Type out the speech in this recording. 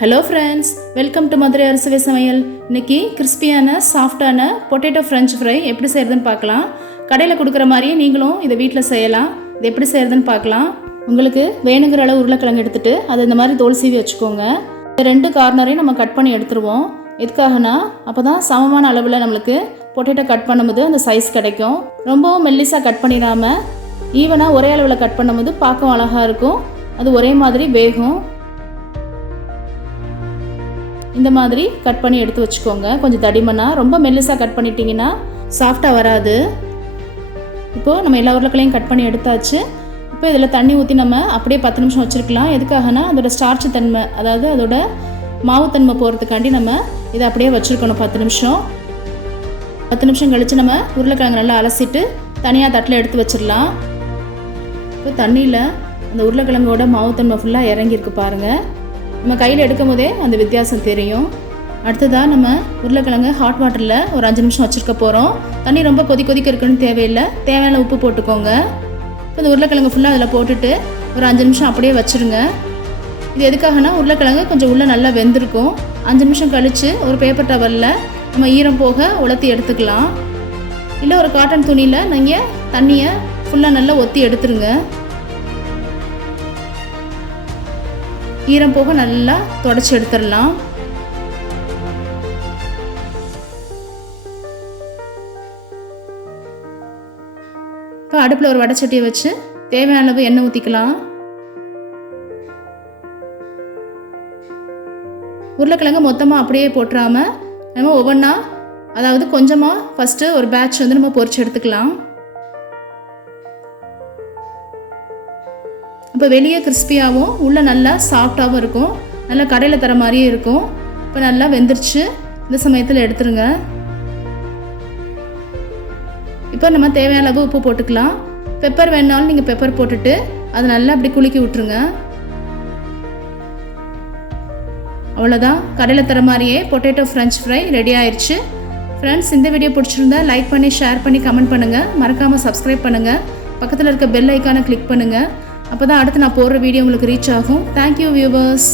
Hello friends, welcome to Madurai அரசுவை சமையல். இன்றைக்கி கிறிஸ்பியான சாஃப்டான பொட்டேட்டோ ஃப்ரெஞ்ச் ஃப்ரை எப்படி செய்கிறதுன்னு பார்க்கலாம். கடையில் கொடுக்குற மாதிரியே நீங்களும் இதை வீட்டில் செய்யலாம். இது எப்படி செய்கிறதுன்னு பார்க்கலாம். உங்களுக்கு வேணுங்கிற அளவு உருளைக்கிழங்கு எடுத்துகிட்டு அதை இந்த மாதிரி தோல் சீவி வச்சுக்கோங்க. இந்த 2 கார்னரையும் நம்ம கட் பண்ணி எடுத்துருவோம். எதுக்காகனா அப்போ தான் சமமான அளவில் நம்மளுக்கு பொட்டேட்டோ கட் பண்ணும்போது அந்த சைஸ் கிடைக்கும். ரொம்பவும் மெல்லிஸாக கட் பண்ணிடாமல் ஈவனாக ஒரே அளவில் கட் பண்ணும்போது பார்க்கவும் அழகாக இருக்கும். அது ஒரே மாதிரி வேகும். இந்த மாதிரி கட் பண்ணி எடுத்து வச்சுக்கோங்க. கொஞ்சம் தடிமனாக, ரொம்ப மெல்லிஸாக கட் பண்ணிட்டீங்கன்னா சாஃப்டாக வராது. இப்போது நம்ம எல்லா உருளைக்களையும் கட் பண்ணி எடுத்தாச்சு. இப்போ இதில் தண்ணி ஊற்றி நம்ம அப்படியே 10 நிமிஷம் வச்சுருக்கலாம். எதுக்காகனா அதோட ஸ்டார்ச் தன்மை, அதாவது அதோட மாவு தன்மை போகிறதுக்காண்டி நம்ம இதை அப்படியே வச்சுருக்கணும் 10 நிமிஷம். 10 நிமிஷம் கழித்து நம்ம உருளைக்கிழங்கு நல்லா அலசிட்டு தனியாக தட்டில் எடுத்து வச்சிடலாம். இப்போ தண்ணியில் அந்த உருளைக்கிழங்கோட மாவு தன்மை ஃபுல்லாக இறங்கியிருக்கு பாருங்கள். நம்ம கையில் எடுக்கும் போதே அந்த வித்தியாசம் தெரியும். அடுத்ததாக நம்ம உருளைக்கிழங்கு ஹாட் வாட்டரில் ஒரு 5 நிமிஷம் வச்சுருக்க போகிறோம். தண்ணி ரொம்ப கொதிக்க இருக்குன்னு தேவையில்லை. தேவையான உப்பு போட்டுக்கோங்க. இப்போ இந்த உருளைக்கிழங்கு ஃபுல்லாக அதில் போட்டுட்டு ஒரு 5 நிமிஷம் அப்படியே வச்சுருங்க. இது எதுக்காகனா உருளைக்கிழங்கு கொஞ்சம் உள்ளே நல்லா வெந்திருக்கும். 5 நிமிஷம் கழித்து ஒரு பேப்பர் டவலில் நம்ம ஈரம் போக உலர்த்தி எடுத்துக்கலாம். இல்லை ஒரு காட்டன் துணியில் நீங்கள் தண்ணியை ஃபுல்லாக நல்லா ஒத்தி எடுத்துருங்க. ஈரம் போக நல்லா தொடச்சி எடுத்துடலாம். இப்போ அடுப்பில் ஒரு வடைச்சட்டியை வச்சு தேவையான அளவு எண்ணெய் ஊற்றிக்கலாம். உருளைக்கிழங்கு மொத்தமாக அப்படியே போட்டுறாமல் நம்ம ஒவ்வொன்றா, அதாவது கொஞ்சமாக ஃபஸ்ட்டு ஒரு பேட்ச் வந்து நம்ம பொரிச்சு எடுத்துக்கலாம். இப்போ வெளியே கிறிஸ்பியாகவும் உள்ளே நல்லா சாஃப்டாகவும் இருக்கும். நல்லா கடையில் தர மாதிரியே இருக்கும். இப்போ நல்லா வெந்துருச்சு. இந்த சமயத்தில் எடுத்துருங்க. இப்போ நம்ம தேவையான அளவு உப்பு போட்டுக்கலாம். பெப்பர் வேணாலும் நீங்கள் பெப்பர் போட்டுட்டு அதை நல்லா அப்படி குலுக்கி விட்டுருங்க. அவ்வளோதான், கடையில் தர மாதிரியே பொட்டேட்டோ ஃப்ரெஞ்ச் ஃப்ரை ரெடி ஆயிடுச்சு. ஃப்ரெண்ட்ஸ், இந்த வீடியோ பிடிச்சிருந்தா லைக் பண்ணி, ஷேர் பண்ணி, கமெண்ட் பண்ணுங்கள். மறக்காமல் சப்ஸ்கிரைப் பண்ணுங்கள். பக்கத்தில் இருக்க பெல் ஐக்கானை கிளிக் பண்ணுங்கள். அப்போ தான் அடுத்து நான் போடுற வீடியோ உங்களுக்கு ரீச் ஆகும். Thank you viewers.